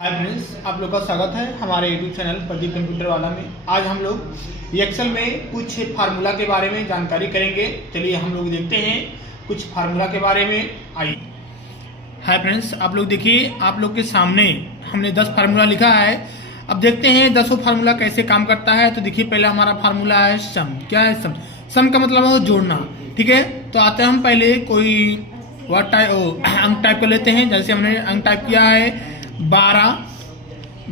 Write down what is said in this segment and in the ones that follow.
Hi friends, आप लोग का स्वागत है हमारे यूट्यूब चैनल प्रदीप कंप्यूटर वाला में। आज हम लोग एक्सेल में कुछ फार्मूला के बारे में जानकारी करेंगे। चलिए हम लोग देखते हैं कुछ फार्मूला के बारे में। आइए। हाय फ्रेंड्स, आप लोग देखिए, आप लोग के सामने हमने 10 फार्मूला लिखा है। अब देखते हैं 10 फार्मूला कैसे काम करता है। तो देखिए, पहले हमारा फार्मूला है सम। क्या है सम? सम का मतलब है जोड़ना। ठीक है, तो आते हैं हम पहले कोई वर्ड अंक टाइप कर लेते हैं। जैसे हमने अंक टाइप किया है 12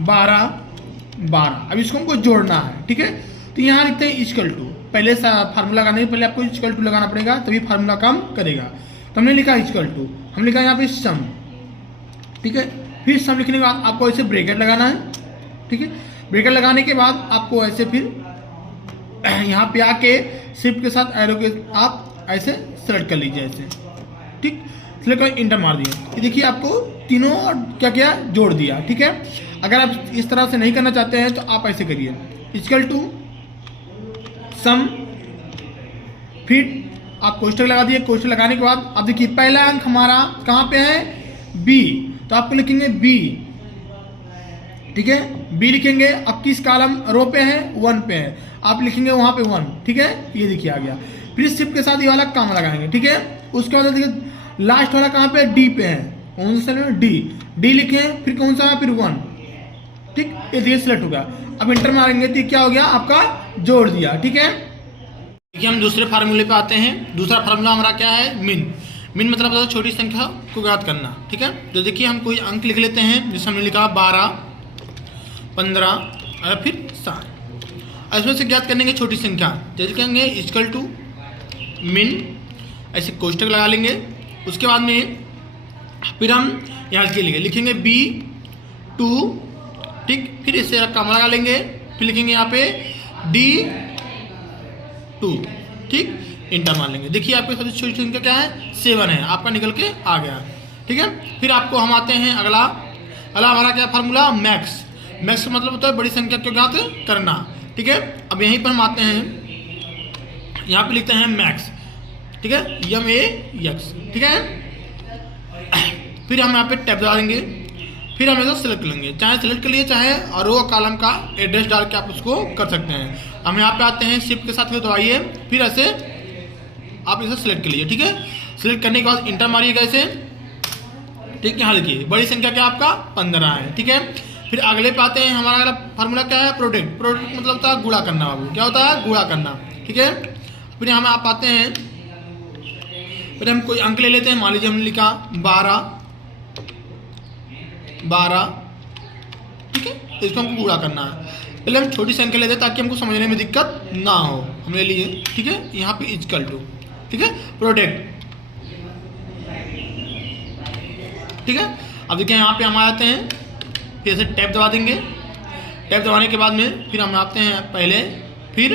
12 12। अब इसको हमको जोड़ना है। ठीक है, तो यहाँ लिखते हैं इक्वल टू। पहले फार्मूला लगाने से पहले आपको इक्वल टू लगाना पड़ेगा, तभी फार्मूला काम करेगा। तो हमने लिखा इक्वल टू, हम लिखा यहाँ पे सम। ठीक है, फिर सम लिखने के बाद आपको ऐसे ब्रैकेट लगाना है। ठीक है, ब्रैकेट लगाने के बाद आपको ऐसे फिर यहाँ पे आके शिफ्ट के साथ एरो के आप ऐसे सेलेक्ट कर लीजिए ऐसे। ठीक, सेलेक्ट कर इंटर मार दिए। ये देखिए आपको तीनों क्या क्या जोड़ दिया। ठीक है, अगर आप इस तरह से नहीं करना चाहते हैं तो आप ऐसे करिए इक्वल टू सम, फिर आप कोष्ठक लगा दिए। कोष्ठक लगाने के बाद अब देखिए पहला अंक हमारा कहाँ पे है? बी, तो आपको लिखेंगे बी। ठीक है, बी लिखेंगे। अब किस कॉलम रो पे है? 1 पे है, आप लिखेंगे वहां पे 1। ठीक है, ये देखिए आ गया। फिर शिफ्ट के साथ ये वाला काम लगाएंगे। ठीक है, उसके बाद देखिए लास्ट वाला कहाँ पे? डी पे है। कौन सा? डी। डी लिखे, फिर कौन सा? फिर 1। ठीक, ये देखिए सिलेक्ट हो गया। अब इंटर मारेंगे तो क्या हो गया? आपका जोड़ दिया। ठीक है, देखिए हम दूसरे फार्मूले पे आते हैं। दूसरा फार्मूला हमारा क्या है? मिन। मिन मतलब होता है छोटी संख्या को ज्ञात करना। ठीक है, तो देखिए हम कोई अंक लिख लेते हैं। जैसे हमने लिखा 12 15 और फिर 7। इसमें से ज्ञात करने की छोटी संख्या जैसे कहेंगे इक्वल टू मिन, ऐसे कोष्ठक लगा लेंगे। उसके बाद में फिर हम यहाँ के लिए लिखेंगे B2। ठीक, फिर इससे काम लगा लेंगे। फिर लिखेंगे यहाँ पे D2। ठीक, इंटर मान लेंगे। देखिए आपके सबसे छोटी संख्या क्या है? 7 है, आपका निकल के आ गया। ठीक है, फिर आपको हम आते हैं अगला हमारा क्या फार्मूला? मैक्स। मैक्स का मतलब होता है बड़ी संख्या को ज्ञात करना। ठीक है, अब यहीं पर हम आते हैं, यहाँ पे लिखते हैं मैक्स। ठीक है, MAX। ठीक है, फिर हम यहाँ पे टैब दबा देंगे। फिर हम इसे सेलेक्ट कर लेंगे, चाहे सेलेक्ट कर लिए चाहे रो कॉलम का एड्रेस डाल के आप उसको कर सकते हैं। हम यहाँ पे आते हैं, शिफ्ट के साथ दबाइए, फिर ऐसे आप इसे सेलेक्ट कर लीजिए। ठीक है, सेलेक्ट करने के बाद इंटर मारिएगा ऐसे। ठीक है, यहाँ देखिए बड़ी संख्या क्या आपका 15 है। ठीक है, फिर अगले पे आते हैं। हमारा अगला फार्मूला क्या है? प्रोडक्ट। प्रोडक्ट मतलब होता है गुणा करना। बाबू क्या होता है? गुणा करना। ठीक है, फिर यहाँ आप आते हैं, फिर हम कोई अंक ले लेते हैं। मान लीजिए हमने लिखा 12 12। ठीक है, इसको हमको गुणा करना है। पहले हम छोटी संख्या लेते हैं ताकि हमको समझने में दिक्कत ना हो। हम ले लिए। ठीक है, यहाँ पे इक्वल टू। ठीक है, प्रोडक्ट। ठीक है, अब देखिए यहाँ पे हम आते हैं, फिर ऐसे टैब दबा देंगे। टैब दबाने के बाद में फिर हम आते हैं पहले, फिर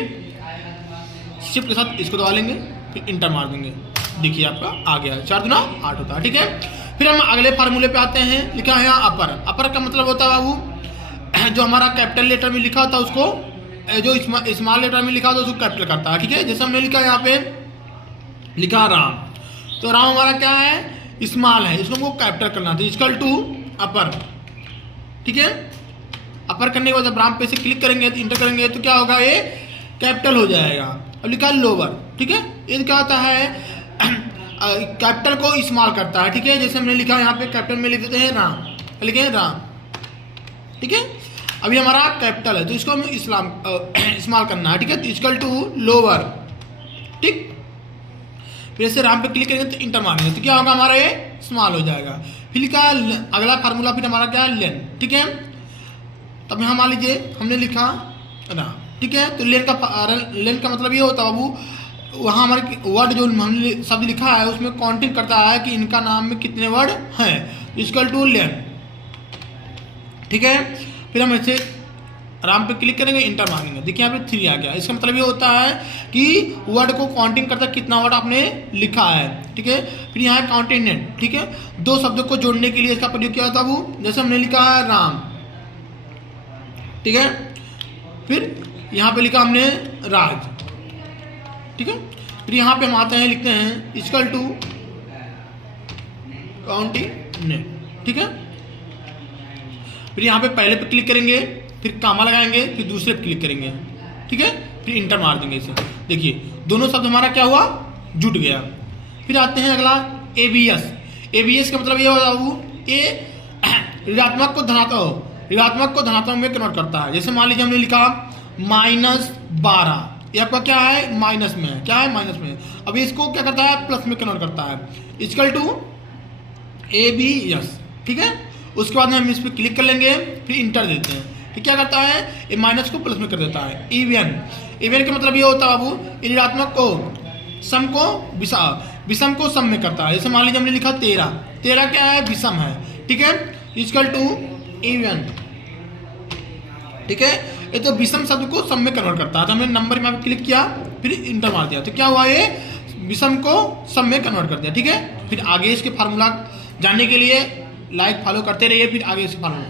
शिफ्ट के साथ इसको दबा लेंगे, फिर इंटर मार देंगे। देखिए आपका आ गया, 4 गुना 8 होता है। ठीक है, फिर हम अगले फार्मूले पे आते हैं। लिखा है यहाँ अपर। अपर का मतलब होता है बाबू जो हमारा कैपिटल लेटर में लिखा होता है उसको, जो स्मॉल लेटर में लिखा होता है उसको कैपिटल करता है। ठीक है, जैसे हमने लिखा यहाँ पे लिखा राम, तो राम हमारा क्या है? स्मॉल है, इसको हमको कैपिटल करना था। इक्वल टू अपर। ठीक है, अपर करने के बाद जब राम पे से क्लिक करेंगे तो इंटर करेंगे तो क्या होगा? ये कैपिटल हो जाएगा। अब लिखा है लोअर। ठीक है, ये क्या होता है? कैपिटल को स्मॉल करता है। ठीक है, जैसे हमने लिखा यहाँ पे कैपिटल में लिख देते हैं राम, लिखे हैं राम। ठीक है, अभी हमारा कैपिटल है तो इसको हमें स्मॉल करना है। ठीक है, तो इक्वल टू लोअर। ठीक, फिर ऐसे राम पे क्लिक करेंगे तो इंटर मारेंगे तो क्या होगा? हमारा ये स्मॉल हो जाएगा। फिर लिखा अगला फार्मूला फिर हमारा क्या है? लेन। ठीक है, तब यहाँ मान लीजिए हमने लिखा राम। ठीक है, तो लेन का मतलब ये होता है बाबू, वहाँ हमारे वर्ड जो हमने शब्द लिखा है उसमें काउंटिंग करता है कि इनका नाम में कितने वर्ड हैं। Equal two lane. ठीक है, फिर हम ऐसे राम पे क्लिक करेंगे, इंटर मारेंगे। देखिए यहाँ पे 3 आ गया। इसका मतलब ये होता है कि वर्ड को काउंटिंग करता है कितना वर्ड आपने लिखा है। ठीक है, फिर यहाँ है कॉन्टिनेंट। ठीक है, 2 शब्दों को जोड़ने के लिए इसका प्रयोग किया था वो, जैसे हमने लिखा है राम। ठीक है, फिर यहाँ पे लिखा हमने राज। ठीक है, फिर यहाँ पे हम आते हैं, लिखते हैं इक्वल टू काउंटिनेंट। ठीक है, फिर यहाँ पे पहले पे क्लिक करेंगे, फिर कामा लगाएंगे, फिर दूसरे पे क्लिक करेंगे, ठीक है, फिर इंटर मार देंगे इसे। देखिए दोनों शब्द हमारा क्या हुआ, जुट गया। फिर आते हैं अगला एबीएस। एबीएस का मतलब ये होगा ये ऋणात्मक को धनात्मक में कन्वर्ट करता है। जैसे मान लीजिए हमने लिखा -12, ये आपका क्या है, माइनस में है, क्या है, माइनस में। अभी इसको क्या करता है, प्लस में कन्वर्ट करता है, इक्वल टू एबीएस, ठीक है। उसके बाद में हम इस पर क्लिक कर लेंगे, फिर इंटर देते हैं, फिर क्या करता है, ये माइनस को प्लस में कर देता है। इवन का मतलब ये होता है बाबू, ऋणात्मक को सम को विषम को सम में करता है। जैसे मान लीजिए हमने लिखा 13 क्या है, विषम है, ठीक है, इक्वल टू इवन, ठीक है। ये तो विषम शब्द को सम में कन्वर्ट करता है। तो हमने नंबर में क्लिक किया, फिर इंटर मार दिया, तो क्या हुआ, ये विषम को सम में कन्वर्ट कर दिया, ठीक है। फिर आगे इसके फार्मूला जानने के लिए लाइक फॉलो करते रहिए, फिर आगे इसके फार्मूला